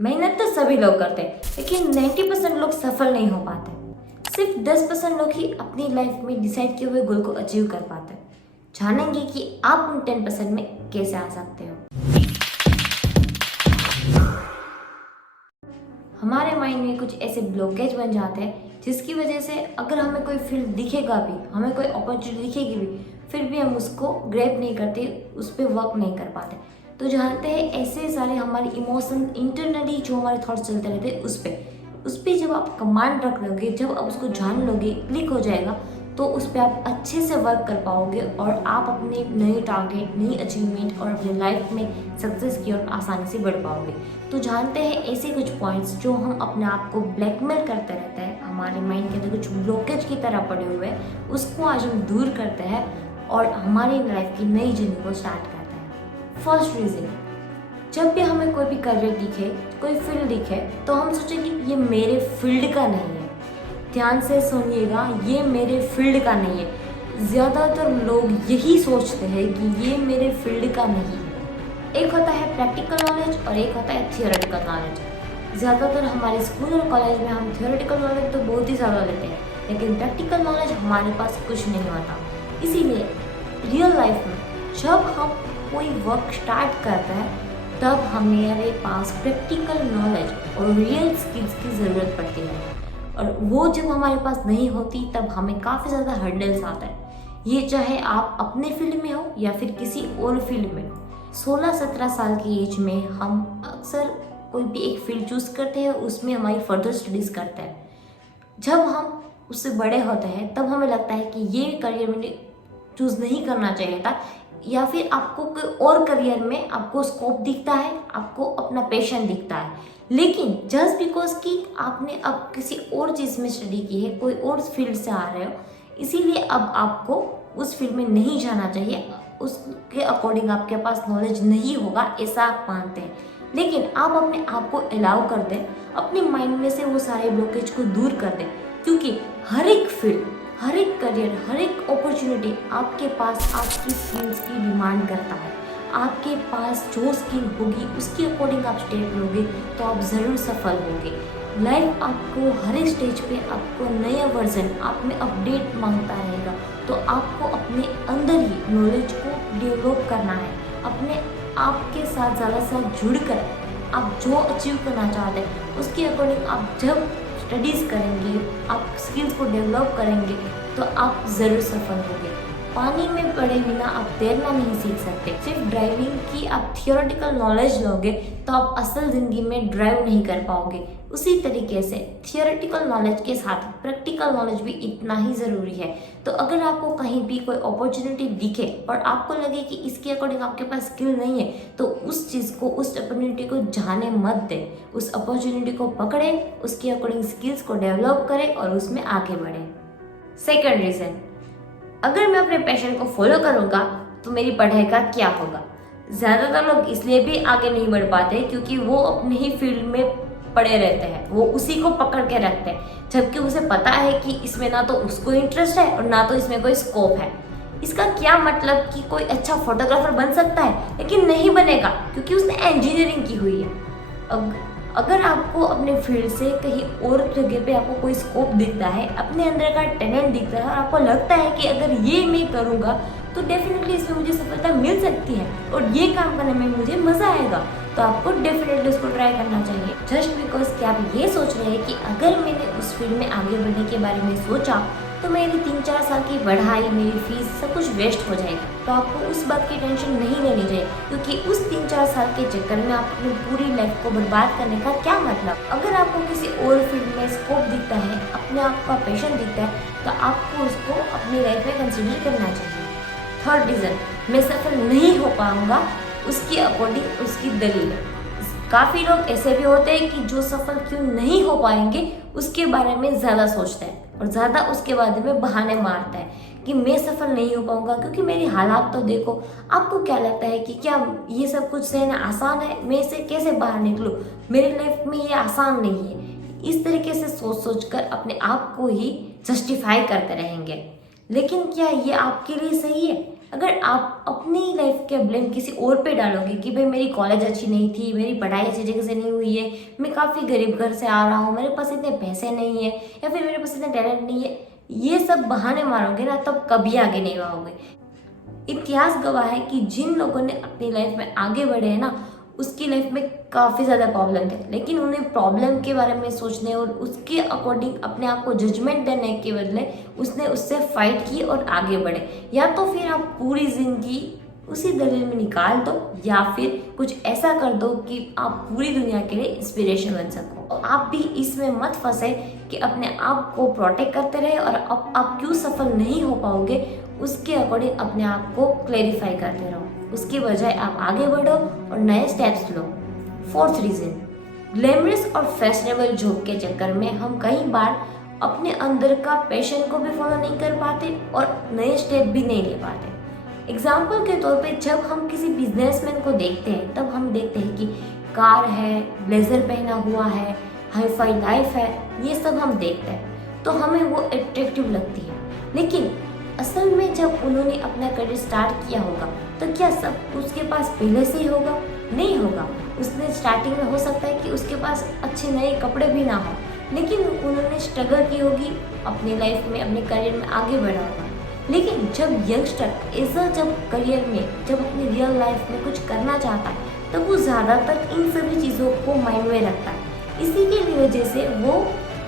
मेहनत तो सभी लोग करते हैं, लेकिन 90% लोग सफल नहीं हो पाते। सिर्फ 10% लोग ही अपनी लाइफ में डिसाइड किए हुए गोल को अचीव कर पाते हैं। जानेंगे कि आप उन 10% में कैसे आ सकते हो। हमारे माइंड में कुछ ऐसे ब्लॉकेज बन जाते हैं जिसकी वजह से अगर हमें कोई फील्ड दिखेगा भी, हमें कोई अपॉर्चुनिटी दिखेगी भी, फिर भी हम उसको ग्रैब नहीं करते, उस पर वर्क नहीं कर पाते। तो जानते हैं ऐसे सारे हमारे इमोशन इंटरनली जो हमारे थॉट्स चलते रहते हैं उस पर जब आप कमांड रख लोगे, जब आप उसको जान लोगे, क्लिक हो जाएगा, तो उस पर आप अच्छे से वर्क कर पाओगे और आप अपने नए टारगेट, नई अचीवमेंट और अपने लाइफ में सक्सेस की ओर आसानी से बढ़ पाओगे। तो जानते हैं ऐसे कुछ पॉइंट्स जो हम अपने आप को ब्लैकमेल करते रहते हैं, हमारे माइंड के अंदर कुछ ब्लॉकेज की तरह पड़े हुए हैं, उसको आज हम दूर करते हैं और हमारी लाइफ की नई जर्नी को स्टार्ट करते हैं। फर्स्ट रीज़न, जब भी हमें कोई भी करियर दिखे, कोई फील्ड दिखे, तो हम सोचेंगे ये मेरे फील्ड का नहीं है। ध्यान से सुनिएगा, ये मेरे फील्ड का नहीं है। ज़्यादातर लोग यही सोचते हैं कि ये मेरे फील्ड का नहीं है। एक होता है प्रैक्टिकल नॉलेज और एक होता है थियोरेटिकल नॉलेज। ज़्यादातर हमारे स्कूल और कॉलेज में हम थियोरेटिकल नॉलेज तो बहुत ही ज़्यादा लेते हैं, लेकिन प्रैक्टिकल नॉलेज हमारे पास कुछ नहीं होता। इसीलिए रियल लाइफ में जब हम कोई वर्क स्टार्ट करते हैं, तब हमारे पास प्रैक्टिकल नॉलेज और रियल स्किल्स की ज़रूरत पड़ती है। और वो जब हमारे पास नहीं होती, तब हमें काफ़ी ज़्यादा हर्डल्स आता है। ये चाहे आप अपने फील्ड में हो या फिर किसी और फील्ड में। 16-17 साल की एज में हम अक्सर कोई भी एक फील्ड चूज़ करते हैं, उसमें हमारी फर्दर स्टडीज़ करते हैं। जब हम उससे बड़े होते हैं, तब हमें लगता है कि ये करियर मैंने चूज़ नहीं करना चाहिए था, या फिर आपको कोई और करियर में आपको स्कोप दिखता है, आपको अपना पैशन दिखता है। लेकिन जस्ट बिकॉज कि आपने अब किसी और चीज़ में स्टडी की है, कोई और फील्ड से आ रहे हो, इसीलिए अब आपको उस फील्ड में नहीं जाना चाहिए, उसके अकॉर्डिंग आपके पास नॉलेज नहीं होगा, ऐसा आप मानते हैं। लेकिन आप अपने आप को अलाउ कर दें, अपने माइंड में से वो सारे ब्लॉकेज को दूर कर दें, क्योंकि हर एक फील्ड, हर एक करियर, हर एक अपॉर्चुनिटी आपके पास आपकी स्किल्स की डिमांड करता है। आपके पास जो स्किल होगी उसके अकॉर्डिंग आप स्टेप लोगे तो आप ज़रूर सफल होगे। लाइफ आपको हर एक स्टेज पे आपको नया वर्जन, आप में अपडेट मांगता रहेगा। तो आपको अपने अंदर ही नॉलेज को डेवलप करना है। अपने आप के साथ ज़्यादा से ज़्यादा जुड़कर आप जो अचीव करना चाहते हैं उसके अकॉर्डिंग आप जब स्टडीज़ करेंगे, आप स्किल्स को डेवलप करेंगे, तो आप ज़रूर सफल होंगे। पानी में पड़े बिना आप तैरना नहीं सीख सकते। सिर्फ ड्राइविंग की आप थियोरेटिकल नॉलेज लोगे तो आप असल ज़िंदगी में ड्राइव नहीं कर पाओगे। उसी तरीके से थियोरेटिकल नॉलेज के साथ प्रैक्टिकल नॉलेज भी इतना ही ज़रूरी है। तो अगर आपको कहीं भी कोई अपॉर्चुनिटी दिखे और आपको लगे कि इसके अकॉर्डिंग आपके पास स्किल नहीं है, तो उस चीज़ को, उस अपॉर्चुनिटी को जाने मत दें। उस अपॉर्चुनिटी को पकड़ें, उसके अकॉर्डिंग स्किल्स को डेवलप करें और उसमें आगे बढ़ें। सेकेंड रीज़न, अगर मैं अपने पैशन को फॉलो करूँगा तो मेरी पढ़ाई का क्या होगा। ज़्यादातर लोग इसलिए भी आगे नहीं बढ़ पाते क्योंकि वो अपने ही फील्ड में पड़े रहते हैं, वो उसी को पकड़ के रखते हैं, जबकि उसे पता है कि इसमें ना तो उसको इंटरेस्ट है और ना तो इसमें कोई स्कोप है। इसका क्या मतलब कि कोई अच्छा फोटोग्राफर बन सकता है, लेकिन नहीं बनेगा क्योंकि उसने इंजीनियरिंग की हुई है। अगर आपको अपने फील्ड से कहीं और जगह पे आपको कोई स्कोप दिखता है, अपने अंदर का टैलेंट दिखता है और आपको लगता है कि अगर ये मैं करूँगा तो डेफिनेटली इसमें मुझे सफलता मिल सकती है और ये काम करने में मुझे मज़ा आएगा, तो आपको डेफिनेटली उसको ट्राई करना चाहिए। जस्ट बिकॉज कि आप ये सोच रहे हैं कि अगर मैंने उस फील्ड में आगे बढ़ने के बारे में सोचा तो मेरी 3-4 साल की पढ़ाई, मेरी फीस सब कुछ वेस्ट हो जाएगा, तो आपको उस बात की टेंशन नहीं लेनी चाहिए, क्योंकि उस 3-4 साल के चक्कर में आप अपनी पूरी लाइफ को बर्बाद करने का क्या मतलब। अगर आपको किसी और फील्ड में स्कोप दिखता है, अपने आप का पैशन दिखता है, तो आपको उसको अपनी लाइफ में कंसिडर करना चाहिए। थर्ड रीज़न, मैं सफल नहीं हो पाऊँगा, उसकी अकॉर्डिंग उसकी दलील। काफ़ी लोग ऐसे भी होते हैं कि जो सफल क्यों नहीं हो पाएंगे उसके बारे में ज़्यादा सोचते हैं और ज़्यादा उसके बारे में बहाने मारता है कि मैं सफल नहीं हो पाऊंगा क्योंकि मेरी हालात तो देखो। आपको क्या लगता है कि क्या ये सब कुछ सहना आसान है? मैं इसे कैसे बाहर निकलूं? मेरी लाइफ में ये आसान नहीं है। इस तरीके से सोच कर अपने आप को ही जस्टिफाई करते रहेंगे। लेकिन क्या ये आपके लिए सही है? अगर आप अपनी लाइफ के ब्लेम किसी और पे डालोगे कि भाई मेरी कॉलेज अच्छी नहीं थी, मेरी पढ़ाई अच्छी जगह से नहीं हुई है, मैं काफ़ी गरीब घर से आ रहा हूँ, मेरे पास इतने पैसे नहीं है, या फिर मेरे पास इतना टैलेंट नहीं है, ये सब बहाने मारोगे ना, तब कभी आगे नहीं बढ़ोगे। इतिहास गवाह है कि जिन लोगों ने अपनी लाइफ में आगे बढ़े हैं ना, उसकी लाइफ में काफ़ी ज़्यादा प्रॉब्लम थे, लेकिन उन्हें प्रॉब्लम के बारे में सोचने और उसके अकॉर्डिंग अपने आप को जजमेंट देने के बदले उसने उससे फाइट की और आगे बढ़े। या तो फिर आप पूरी ज़िंदगी उसी दलदल में निकाल दो, या फिर कुछ ऐसा कर दो कि आप पूरी दुनिया के लिए इंस्पिरेशन बन सको। और आप भी इसमें मत फंसे कि अपने आप को प्रोटेक्ट करते रहे और अब आप क्यों सफल नहीं हो पाओगे, उसके अकॉर्डिंग अपने आप को क्लेरिफाई करते रहो। उसकी बजाय आप आगे बढ़ो और नए स्टेप्स लो। फोर्थ रीजन, ग्लैमरस और फैशनेबल जॉब के चक्कर में हम कई बार अपने अंदर का पैशन को भी फॉलो नहीं कर पाते और नए स्टेप भी नहीं ले पाते। एग्जाम्पल के तौर पे जब हम किसी बिजनेसमैन को देखते हैं, तब हम देखते हैं कि कार है, ब्लेजर पहना हुआ है, हाई फाई लाइफ है, ये सब हम देखते हैं तो हमें वो अट्रैक्टिव लगती है। लेकिन असल में जब उन्होंने अपना करियर स्टार्ट किया होगा तो क्या सब उसके पास पहले से ही होगा? नहीं होगा। उसने स्टार्टिंग में हो सकता है कि उसके पास अच्छे नए कपड़े भी ना हो, लेकिन उन्होंने स्ट्रगल की होगी अपनी लाइफ में, अपने करियर में आगे बढ़ा होगा। लेकिन जब यंगस्टर जब करियर में, जब अपनी रियल लाइफ में कुछ करना चाहता है, तब वो ज़्यादातर इन सभी चीज़ों को माइंड में रखता है। इसी की वजह से वो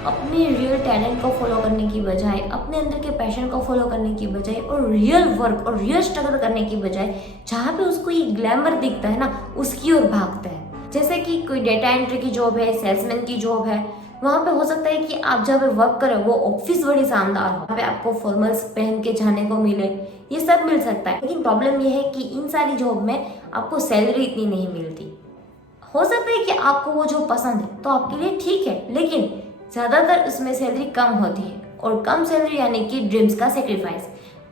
अपने रियल टैलेंट को फॉलो करने की बजाय, अपने अंदर के पैशन को फॉलो करने की बजाय और रियल वर्क और रियल स्ट्रगल करने की बजाय, जहाँ पे उसको ये ग्लैमर दिखता है ना, उसकी ओर भागता है। जैसे कि कोई डेटा एंट्री की जॉब है, सेल्समैन की जॉब है, वहाँ पे हो सकता है कि आप जहाँ पे वर्क करें वो ऑफिस बड़ी शानदार हो, वहाँ पे आपको फॉर्मल्स पहन के जाने को मिले, ये सब मिल सकता है। लेकिन प्रॉब्लम ये है कि इन सारी जॉब में आपको सैलरी इतनी नहीं मिलती। हो सकता है कि आपको वो जॉब पसंद है तो आपके लिए ठीक है, लेकिन ज़्यादातर उसमें सैलरी कम होती है, और कम सैलरी यानी कि ड्रीम्स का सेक्रीफाइस।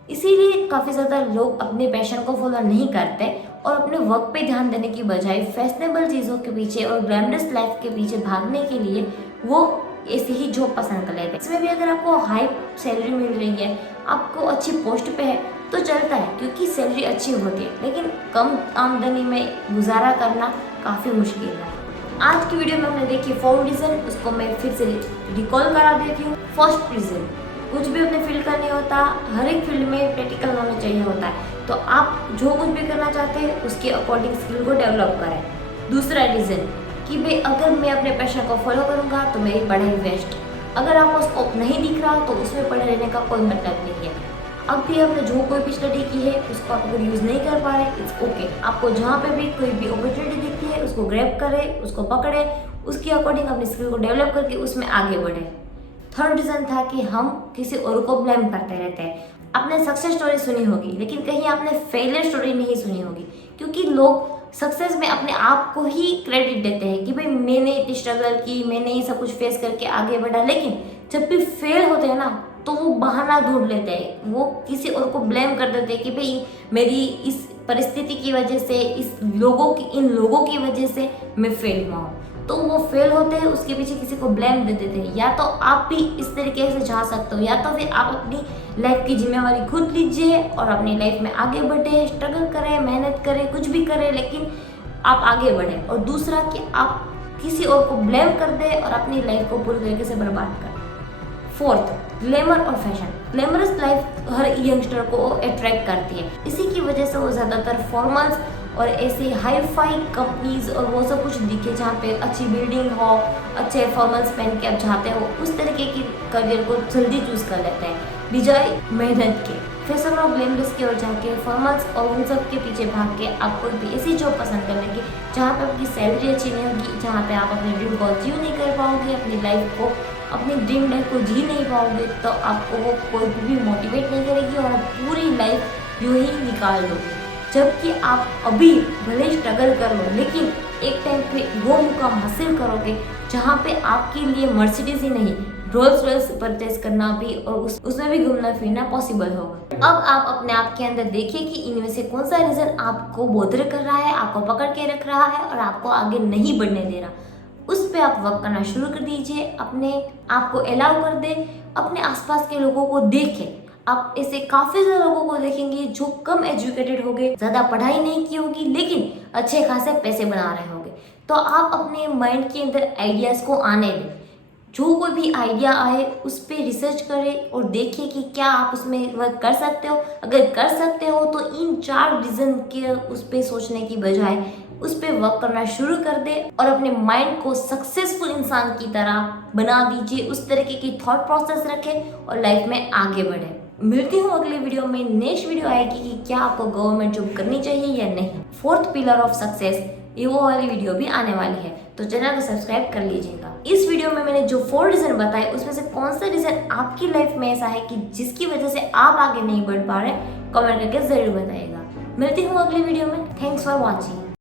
इसीलिए काफ़ी ज़्यादा लोग अपने पैशन को फॉलो नहीं करते और अपने वर्क पे ध्यान देने की बजाय फैशनेबल चीज़ों के पीछे और ग्लैमरस लाइफ के पीछे भागने के लिए वो ऐसे ही जॉब पसंद कर लेते हैं। इसमें भी अगर आपको हाई सैलरी मिल रही है, आपको अच्छी पोस्ट पे है, तो चलता है क्योंकि सैलरी अच्छी होती है, लेकिन कम आमदनी में गुजारा करना काफ़ी मुश्किल है। आज की वीडियो में हमने देखी 4 रीज़न, उसको मैं फिर से रिकॉल करा देती हूँ। फर्स्ट रीज़न, कुछ भी अपने फील्ड का नहीं होता, हर एक फील्ड में प्रैक्टिकल नॉलेज चाहिए होता है, तो आप जो कुछ भी करना चाहते हैं उसके अकॉर्डिंग स्किल को डेवलप करें। दूसरा रीज़न कि भाई अगर मैं अपने पैशन को फॉलो करूँगा तो मेरी पढ़ाई वेस्ट, अगर आपको स्कोप नहीं दिख रहा तो उसमें पढ़े रहने का कोई मतलब नहीं है। अब भी आपने जो कोई भी स्टडी की है उसको आप अगर यूज़ नहीं कर पा रहे, इट्स ओके। आपको जहाँ पे भी कोई भी अपॉर्चुनिटी दिखती है उसको ग्रैब करें, उसको पकड़े, उसके अकॉर्डिंग अपनी स्किल को डेवलप करके उसमें आगे बढ़े। थर्ड रीज़न था कि हम किसी और को ब्लेम करते रहते हैं। आपने सक्सेस स्टोरी सुनी होगी, लेकिन कहीं आपने फेलियर स्टोरी नहीं सुनी होगी, क्योंकि लोग सक्सेस में अपने आप को ही क्रेडिट देते हैं कि भाई मैंने इतनी स्ट्रगल की, मैंने ये सब कुछ फेस करके आगे बढ़ा। लेकिन जब भी फेल होते हैं ना, तो वो बहाना ढूंढ लेते हैं, वो किसी और को ब्लेम कर देते हैं कि भाई मेरी इस परिस्थिति की वजह से, इन लोगों की वजह से मैं फेल हुआ हूँ। तो वो फेल होते हैं, उसके पीछे किसी को ब्लेम दे देते हैं। या तो आप भी इस तरीके से जा सकते हो, या तो फिर आप अपनी लाइफ की जिम्मेवारी खुद लीजिए और अपनी लाइफ में आगे बढ़े, स्ट्रगल करें, मेहनत करें, कुछ भी करें, लेकिन आप आगे बढ़ें। और दूसरा कि आप किसी और को ब्लेम कर दें और अपनी लाइफ को पूरी तरीके से बर्बाद करें। फोर्थ, ग्लैमर और फैशन। ग्लैमरस लाइफ हर यंगस्टर को अट्रैक्ट करती है, इसी की वजह से वो ज़्यादातर फॉर्मल्स और ऐसे हाई फाई कंपनीज और वो सब कुछ दिखे जहाँ पे अच्छी बिल्डिंग हो, अच्छे फॉर्मल्स पहन के आप जाते हो, उस तरीके की करियर को जल्दी चूज कर लेते हैं बजाय मेहनत के। फैशन और ग्लैमरस की ओर जाके, फॉर्मल्स और उन सब के पीछे भाग के आप कोई भी ऐसी जॉब पसंद कर लेंगे जहाँ पे आपकी सैलरी अच्छी नहीं होगी, जहाँ पे आप अपने ड्रीम को अचीव नहीं कर पाओगे, अपनी लाइफ को, अपनी ड्रीम लाइफ को जी नहीं पाओगे, तो आपको वो कोई भी मोटिवेट नहीं करेगी और आप पूरी लाइफ यूँ ही निकाल दोगे। जबकि आप अभी भले स्ट्रगल कर लो, लेकिन एक टाइम पे वो मुकाम हासिल करोगे जहाँ पे आपके लिए मर्सिडीज ही नहीं, रोल्स रॉयस परचेज करना भी और उसमें भी घूमना फिरना पॉसिबल होगा। अब आप अपने आप के अंदर देखिए कि इनमें से कौन सा रीज़न आपको बोधर कर रहा है, आपको पकड़ के रख रहा है और आपको आगे नहीं बढ़ने दे रहा। उस पर आप वर्क करना शुरू कर दीजिए, अपने आप को अलाउ कर दे, अपने आसपास के लोगों को देखें, आप ऐसे काफी सारे लोगों को देखेंगे जो कम एजुकेटेड होंगे, ज्यादा पढ़ाई नहीं की होगी, लेकिन अच्छे खासे पैसे बना रहे होंगे। तो आप अपने माइंड के अंदर आइडियाज को आने दें। जो कोई भी आइडिया आए उस पर रिसर्च करें और देखिए कि क्या आप उसमें वर्क कर सकते हो। अगर कर सकते हो तो इन 4 रीजन के उस पर सोचने की बजाय उस पर वर्क करना शुरू कर दे और अपने माइंड को सक्सेसफुल इंसान की तरह बना दीजिए। उस तरीके की थॉट प्रोसेस रखें और लाइफ में आगे बढ़े। मिलती हूँ अगले वीडियो में। नेक्स्ट वीडियो आएगी कि क्या आपको गवर्नमेंट जॉब करनी चाहिए या नहीं। 4th पिलर ऑफ सक्सेस, ये वो वाली वीडियो भी आने वाली है, तो चैनल को सब्सक्राइब कर लीजिएगा। इस वीडियो में मैंने जो 4 रीजन बताए उसमें से कौन सा रीजन आपकी लाइफ में ऐसा है कि जिसकी वजह से आप आगे नहीं बढ़ पा रहे, कमेंट करके जरूर बताइएगा। मिलती हूँ अगली वीडियो में। Thanks for watching.